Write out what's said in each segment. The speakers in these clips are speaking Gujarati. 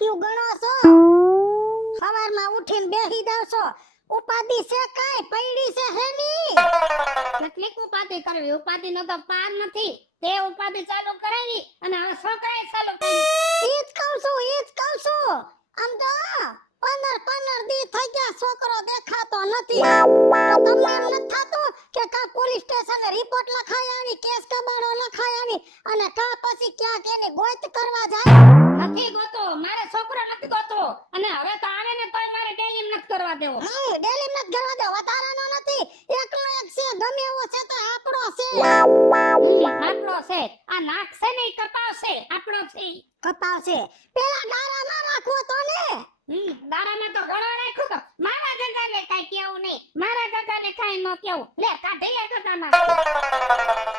ગાંઠિયું ગણો છો? સવારમાં ઉઠીને બેહી જાવ છો, ઉપાધિ છે કાઈ પૈડી છે હેની? કેટલીક ઉપાધિ કરવી, ઉપાધિ નો તો પાર નથી. તે ઉપાધિ ચાલુ કરાવી અને હવે છોકરાએ ચાલુ કરી. ઈ જ કહું છું. આમ તો 15 દી થઈ ગયા છોકરો દેખાતો નથી. તો તમને એમ નથી થાતું કે કા પોલીસ સ્ટેશને રિપોર્ટ લખાઈ આવી, કેસ કબાડો લખાઈ આવી અને કા પછી ક્યાંક એની ગોત કરવા જાય? નથી ગોતો, મારે છોકરો નથી ગોતો. અને હવે તો આવે ને તોય મારે ડેલી નથી કરવા દેવો. ડેલી નથી કરવા દે, વધારાનો નથી. એકનો એક છે, ગમે એવો છે તો આપણો છે. આપણો છે. આ નાક છે ને ઈ કપાવશે. આપણો છે ઈ. કપાવશે. પેલા દારામાં રાખવો તો ને. દારામાં તો ઘણો રાખ્યો તો. મારા ગગાને કાઈ કેવું નહીં. મારા ગગાને કાઈ ન કેવું. લે કાઢી લે ગગામાં.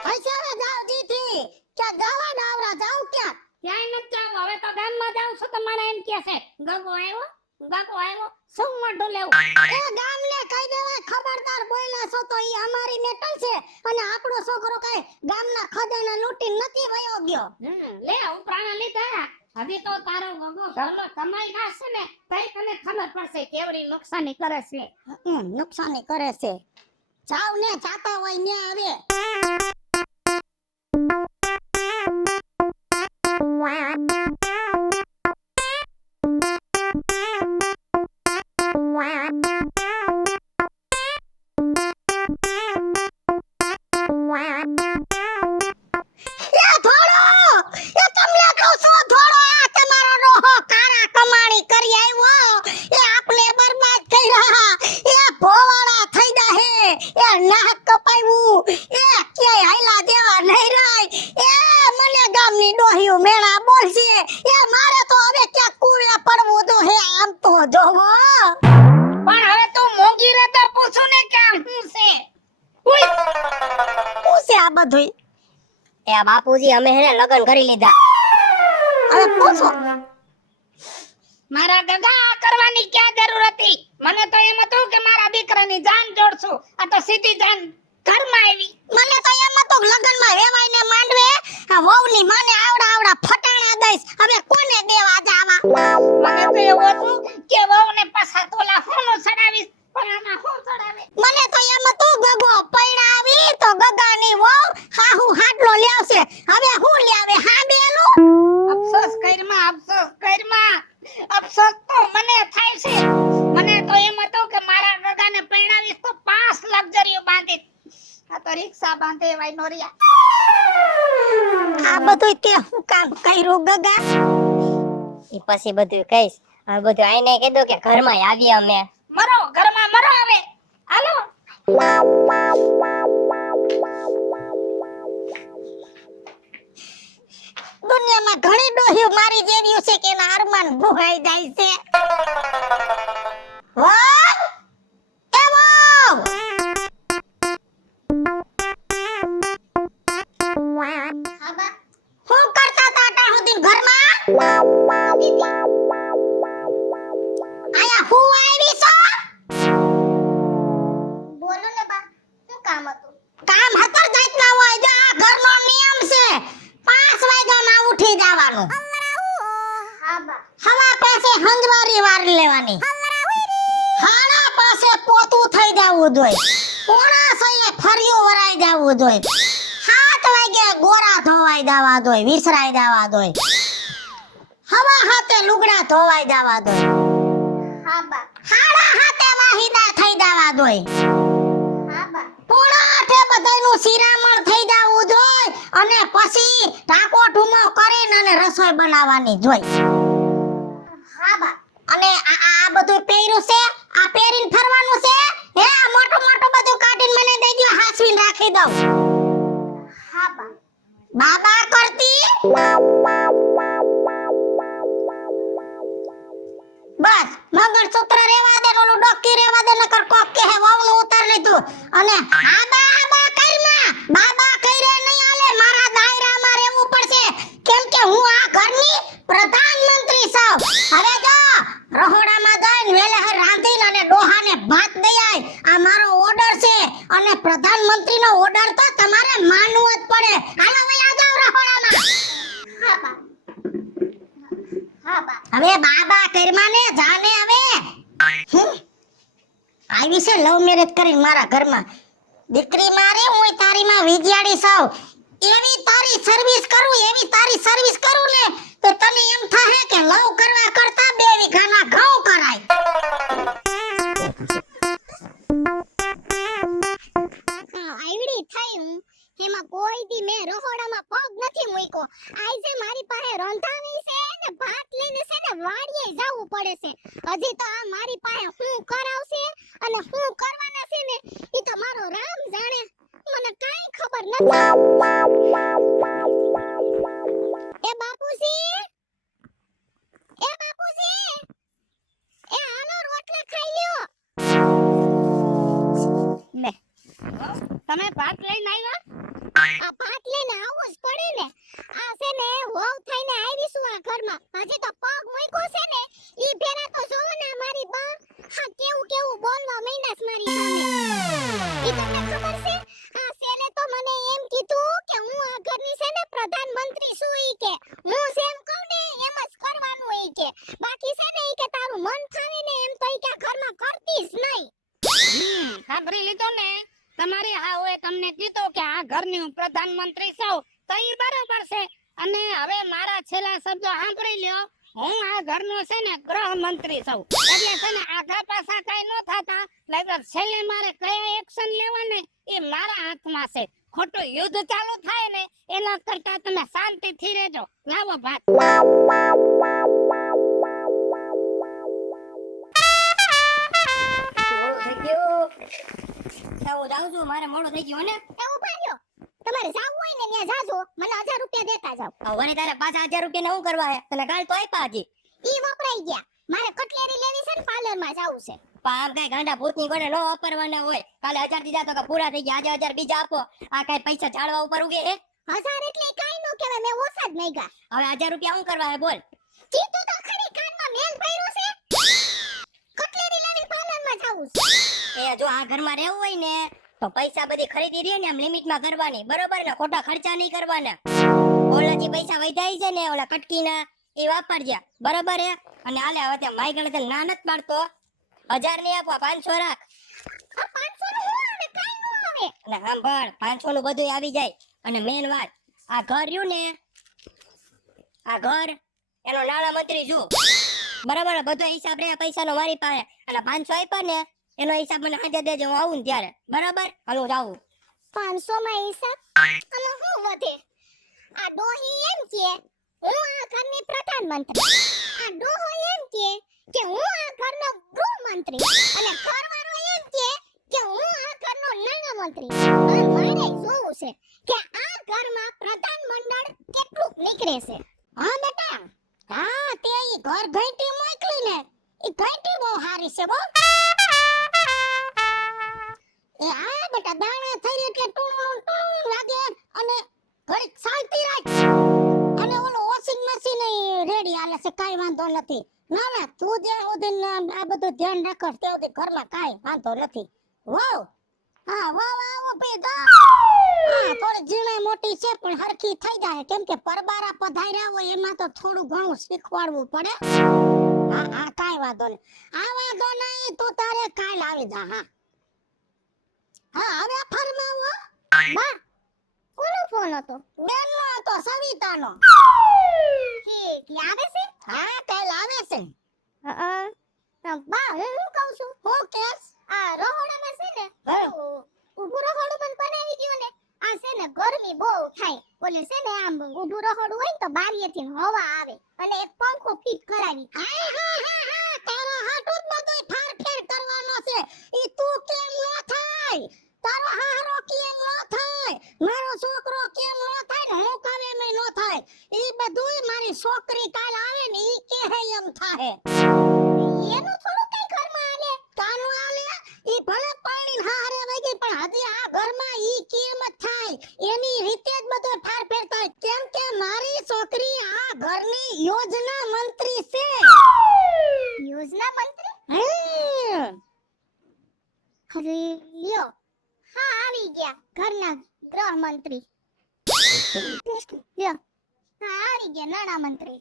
હશે હવે જાવ જીથી. ક્યાં જવા ડાવરા જાવ ક્યાં? ક્યાંય નથી જાવું. હવે તો ગામમાં જાઉં છું તો મને એમ કહે છે ગગો આવ્યો શું મોઢું લેવું. એ ગામને કહી દેવાય ખબરદાર બોલ્યા છો તો ઈ અમારી મેટલ છે અને આપણો છોકરો કાઈ ગામના ખજાના લૂંટી નથી વયો ગયો. લે ઉપરાણા લીધા. હજી તો તારો ગગો ઘરનો કમાઈ નાખશે ને તઈ તને ખબર પડશે કેવડી નુકસાની કરે છે. નુકસાની કરે છે. જાવ ને જાતા હોય ને આવે. એ બાપુજી અમે હેને લગન કરી લીધા. હવે પૂછો મારા ગગા આ કરવાની ક્યાં જરૂર હતી? મને તો એમ હતું કે મારા દીકરાની જાન જોડશું. આ તો સીધી જાન ઘરમાં આવી. મને તો એમ હતું લગનમાં રેવાય ને માંડવે આ વહુની માને આવડા ફટાણા દઈશ. હવે કોને દેવા જાવા? મને તો એવું હતું કે વહુને પાછા તોલા હોનું ચડાવીશ. પણ આમાં હું ચડાવે? મને તો એમ હતું ગગો પૈણાવી તો ગગાની વહુ હાહુ હાટલો લેવશે. હવે હું લેવે હાંબેલું? અફસોસ કરમાં અફસોસ તો મને થાય છે. મને તો એમ હતું કે મારા ગગાને પૈણાવીશ તો 5 લક્ઝરીઓ બાંધી. આ તો રિક્ષા બાંધે વાય નોરિયા. આ બધું તે હું કામ કર્યું ગગા? ઈ પછી બધું કઈશ. હવે બધું આઈને કીધું કે ઘરમાં આવી અમે. મરો ઘરમાં મરો હવે. હાલો. દુનિયામાં ઘણી ડોહીઓ મારી જેવી છે કે એના અરમાન ભોગાઈ જાય છે. વાહ! એ વાહ! હું કરતા તા આટા સુધી ઘરમાં? આયા હું આવી છો? બોલો ને બા, શું કામ હતું? કામ હતર જાતના હોય. જો આ ઘરનો નિયમ છે 5 વાગ્યામાં ઉઠી જવાનું. હા બા. હવા પાસે હંજવારી વાર લેવાની. હાડા પાસે પોતું થઈ જવું જોઈએ. પોણા સયે ફરિયો વરાઈ જવું જોઈએ. 7 વાગે ગોરા ધોવાઈ જવા જોઈએ, વિસરાઈ જવા જોઈએ. હવા હાથે લુગડા ધોવાઈ જવા જોઈએ. હા બા. હાડા હાથે વાહિદા થઈ જવા જોઈએ. હા બા. પોણા 8 બધાયનું શિરામણ થઈ જવું જોઈએ અને પછી ટાકો ઢૂમો કરીને અને રસોઈ બનાવવાની જોઈએ. હા બા. અને આ બધું પહેર્યું છે, આ પહેરીને ફરવાનું છે. હે આ મોટું બધું કાઢીને મને દઈ દો, હાસવીને રાખી દઉં. હા બા. બાબા કરતી બસ મંગળસૂત્ર રેવા દે, ઓલું ડોકી રેવા દે, નકર કોક કે હે વહુનું ઉતાર લીધું. અને આબા કરમાં બાબા કઈરે નહીં આલે. મારા દાયરામાં રહેવું પડશે કેમ કે હું આ ઘરની પ્રધાનમંત્રી છું. હવે જો રહોડામાં જઈને વેલેહર રાંધીને અને ડોહાને ભાત દઈ આય. આ મારો ઓર્ડર છે અને પ્રધાનમંત્રીનો ઓર્ડર તો તમારે માનવો જ પડે. હાલો ભાઈ આ જાવ રહોડામાં. હા બા. હા બા. હવે બાબા કર્યા ને જાને હવે આવી છે લવ મેરેજ કરીને મારા ઘરમાં દીકરી મારી હું તારી માં વિજયાડી સાવ એવી તારી સર્વિસ કરું ને તો તને એમ થાહે કે લવ કરવા કરતા 2 વીઘાના ઘઉં કરાય આવડી થઈ હું એમાં કોઈ દી મેં રહોડામાં પગ નથી મૂક્યો આજે મારી પાસે રંધાવી છે ને ભાત લઈને છે ને વાડીએ જવું પડે છે હજી તો આ મારી પાસે હું કરાવશે અને હું કરવાના છે ને ઈ તો મારો રામ જાણે મને કાઈ ખબર નથી એ બાપુજી એ આનો રોટલા ખાઈ લ્યો લે તમે ભાત લઈને આવ્યા આ ભાત લઈને આવવું જ પડે ને આ છે ને વહુ થઈને આવીશું આ ઘરમાં હજી તો પગ મૂક્યો છે ને ઈ ભેરા તો જોવો ને મારી બા હા કેવું બોલવા માંડ્યા છે મારી સામે ઈ તમને ખબર છે આ સેલે તો મને એમ કીધું કે હું આ ઘરની છે ને પ્રધાનમંત્રી છું ઈ કે હું જેમ કહું ને એમ જ કરવાનું ઈ કે બાકી છે ને ઈ કે તારું મન ફાવે ને એમ તો ઈ કે ઘરમાં કરતી જ નહીં સાંભળી લીધો ને તમારી હાવે તમને કીધું કે આ ઘરની હું પ્રધાનમંત્રી છું તો ઈ બરોબર છે અને હવે મારા છેલ્લા શબ્દો સાંભળી લ્યો હું આ ઘરનો છે ને ગૃહમંત્રી છું એટલે છે ને આગા પાછા કઈ ન થતા એટલે છેલ્લે મારે કયા એક્શન લેવા ને એ મારા હાથમાં છે ખોટું યુદ્ધ ચાલુ થાય ને એના કરતા તમે શાંતિથી રહેજો લાવો ભાત જાઉં છું મારે મોડું થઈ ગયું ને એ ઉભા રહ્યો તમારે જાવું હોય ને ત્યાં જાજો મને 1000 રૂપિયા દેતા જાવ હવે તારે પાછા 1000 રૂપિયા ને હું કરવા હે તને કાલ તો આપ્યા હજી ઈ વપરાઈ ગયા મારે કટલેરી લેવી છે ને પાર્લર માં જાવું છે પણ આમ કઈ ગાંડા ભૂતની ગોળે નો વાપરવાના હોય કાલે 1000 દીધા તો કે પૂરા થઈ ગયા આજે 1000 બીજા આપો આ કઈ પૈસા ઝાડવા ઉપર ઉગે હે 1000 એટલે કાઈ નો કહેવાય મેં ઓછા જ નહીં ગયા હવે 1000 રૂપિયા હું કરવા હે બોલ કીધું તો ખરી કાનમાં મેલ ભર્યો છે કટલેરી લેવી પાર્લર માં જાવું છે એ જો આ ઘરમાં રહેવું હોય ને તો પૈસા બધી ખરીદી રહી ને આમ લિમિટમાં કરવાની બરોબર ને ખોટા ખર્ચા નહીં કરવાના ઓલા જે પૈસા વૈધાઈ છે ને ઓલા કટકીના એ વાપરજે બરોબર હે અને હાલે હવે તે માઈ ગણે ના નત પાડતો 1000 નહીં આપવા 500 રાખ આ 500 નું હું આવે કાઈ નો આવે અને સાંભળ 500 નું બધું આવી જાય અને મેન વાત આ ઘર રહ્યું ને આ ઘર એનો નાણા મંત્રી છું બરાબર બધો હિસાબ રે પૈસાનો મારી પાસે અને 500 આપ્યા ને એનો હિસાબ મને આજે દેજો હું આવું ને ત્યારે બરાબર હાલો જાવું 500 માં હિસાબ અને હું વધે આ ડોહી એમ કે હું આ ઘરની પ્રધાનમંત્રી આ ડોહો એમ કે હું આ ઘરનો ગૃહમંત્રી અને ઘરવાળો એમ કે હું આ ઘરનો નાણામંત્રી અને મારે જોવું છે કે આ ઘરમાં પ્રધાન મંડળ કેટલું નીકળે છે હા બેટા હા તે ઈ ઘર ઘંટી મોકલી ને ઈ ઘંટી બહુ હારી છે બહુ એ આ બેટા દાણા થઈ એટલે ટૂણ લાગે અને ઘડીક શાંતિ રાખ અને ઓલો વોશિંગ મશીન રેડી હાલે છે કાઈ વાંધો નથી ના ના તું જ્યાં સુધી આ બધું ધ્યાન રાખસ ત્યાં સુધી ઘરમાં કાઈ વાંધો નથી વાવ હા વાવ આવો પેગા હા થોડી ઝીણાઈ મોટી છે પણ હરખી થઈ જાય કેમ કે પરબારા પધાર્યા હોય એમાં તો થોડું ઘણું શીખવાડવું પડે હા હા કાઈ વાંધો નહીં આ વાંધો નહીં તું તારે કાલ આવી જા હા હા હવે ફરમાવો બા કોનો ફોન હતો બેનનો હતો સવિતાનો ઠીક આવે છે હા કાલ આવે છે બા હું કહું છું હું કેસ આ રહોડામાં છે ને હા. ઊભું રહોડું મને બનાવી દ્યો ને આ છે ને ગરમી બહુ થાય ઓલે છે ને આમ ઊભું રહોડું હોય ને તો બારીએથી હવા આવે અને એક પંખો ફિટ કરાવી હા હા હા હા તારા હાટું જ બધુંય ફારફેર કરવાનો છે ઈ તું કેમ નો થાય તારો હારો કેમ નો થાય મારો છોકરો કેમ નો થાય ને હું કવે મે નો થાય ઈ બધુંય મારી છોકરી કાલ આવે ને ઈ કહે એમ થાહે એનું થોડું કઈ ઘરમાં આલે કાનું આલે ઈ ભલે પાણીને હારે વઈ ગઈ પણ હજી આ ઘરમાં ઈ કેમ જ થાય એની રીતે જ બધો ફારફેર થાય કેમ કે મારી છોકરી આ ઘરની યોજના મંત્રી છે યોજના મંત્રી હે અરે લ્યો હા આવી ગયા ઘરના ગૃહ મંત્રી લ્યો હા આવી ગયા નાણા મંત્રી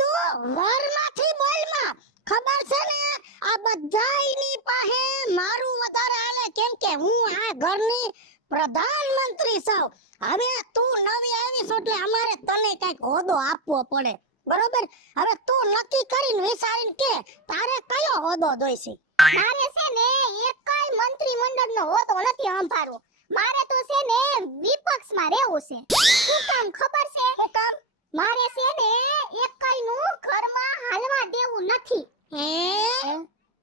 તું વરમાંથી બોલમાં ખબર છે ને આ બધાયની પાસે મારું વધારે હાલે કેમ કે હું આ ઘરની પ્રધાનમંત્રી છું હવે તું નવી આવી છો એટલે અમારે તને કઈક હોદ્દો આપવો પડે બરોબર હવે તું નક્કી કરીને વિચારીને કે તારે કયો હોદ્દો જોઈશે મારે છે ને એકેય મંત્રી મંડળનો હોતો નથી સંભાળવો મારે તો છે ને વિપક્ષમાં રહેવું છે શું કામ ખબર છે શું કામ મારે છે ને એકેયનું ઘરમાં હાલવા દેવું નથી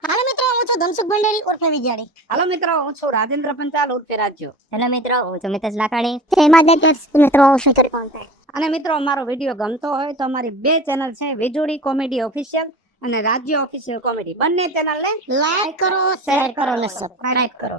હાલો મિત્રો હું છું ધનસુખ ભંડેરી ઉર્ફે વિજાડી હાલો મિત્રો, હું છું રાજેન્દ્ર પંચાલ ઉર્ફે રાજ્યો. હેલો મિત્રો હું છું મિતેશ લાખાણી. જય માતાજી મિત્રો શું કરી કોણ થાય અને મિત્રો, અમારો વિડીયો ગમતો હોય તો અમારી 2 ચેનલ છે, વીજોડી કોમેડી ઓફિશિયલ અને રાજ્ય ઓફિશિયલ કોમેડી. બંને ચેનલને લાઈક કરો શેર કરો ને સબસ્ક્રાઇબ કરો